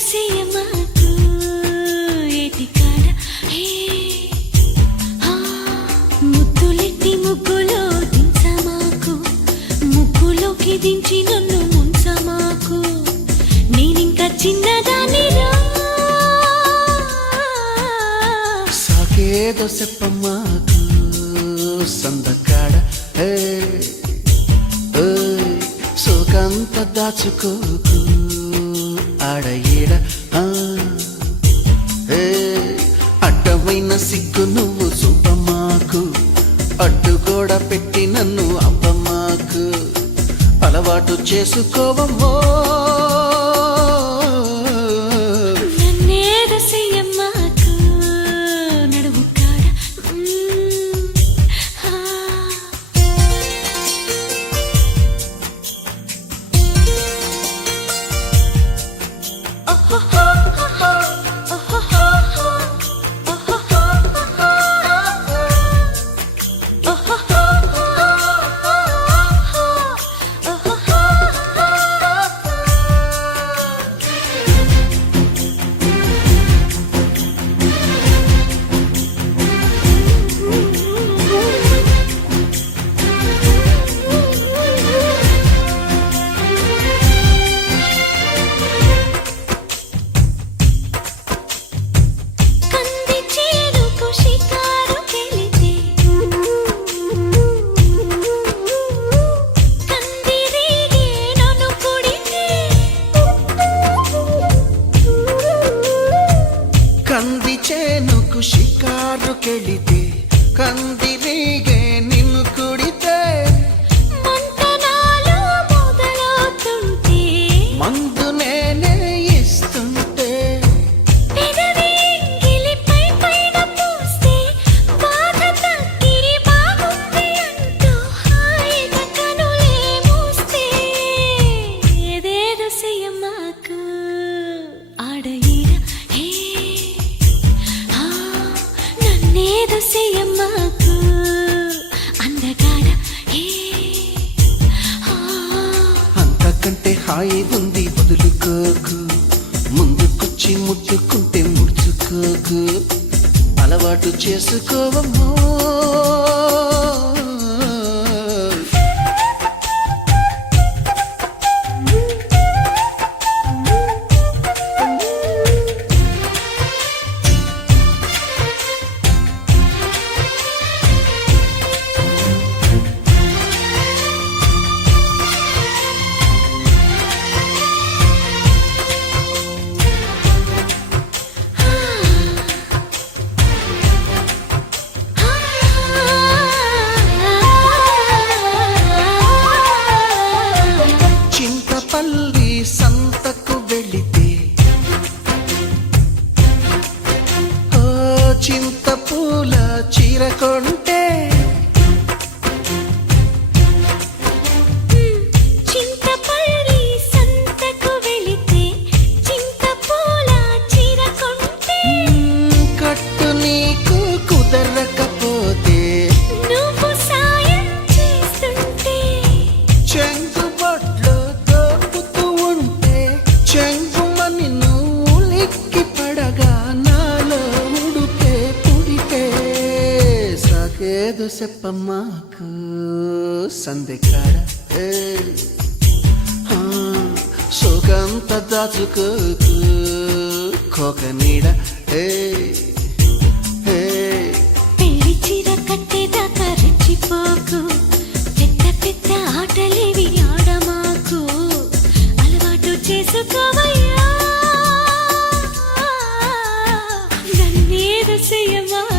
సేయమాకు ఏటికాడ ముద్దులెట్టి ముగ్గులో దించమాకు ముగ్గులోకి దించి నన్ను ముంచమాకు నేనింకా చిన్నదానిరా సాకేదో చెప్పమాకు సందకాడ సోకంత దాచుకోకు ఆడ ఈడ అడ్డమైన సిగ్గు నువ్వు చూపమాకు అడ్డుగోడ పెట్టి నన్ను అప్పమాకు అలవాటు చేసుకోవమ్మో నన్నేదో చెయ్యమాకు నడుము కాడ కంది చేనుకు షికారుకెళితే కందిరీగే నిన్ను కుడితే మంతనాలు మొదలవుతుంటే మందు నేనే ఇస్తుంటే పెదవి గిలిపై పైన పూస్తే బాధ తగ్గిరి బాగుంది అంటూ హాయిగా కనులే మూస్తే ఏదేదో చెయ్యమాకు ఆడ ఈడ నన్నేదో చెయ్యమాకు అందగాడ అంతకంటే హాయి ఉంది వదులుకోకు ముందుకొచ్చి ముట్టుకుంటే ముడుచుకోకు అలవాటు చేసుకోవమ్మో చింతపల్లి సంతకు వెళితే ఓ చింతపూల చీర కొంటే చింతపల్లి సంతకు వెళితే చింతపూల చీర కొంటే కట్టు నీకు కుదరకపోతే నువ్వు సాయం చేస్తుంటే చెంగు బొట్లో దోపుతూ ఉంటే చెంగుమని నువ్వు లిక్కి పడగా నాలో ఉడితే పుడితే సాకేదో చెప్పమాకు సందెకాడ సోకంత దాచుకోకు కోక నీడ పెళ్లి చీర కట్టేదాకా రెచ్చిపోకు పెద్ద పెద్ద ఆటలేవి ఆడమాకు అలవాటు చేసుకోవయ్యా నన్నేదో చెయ్యమా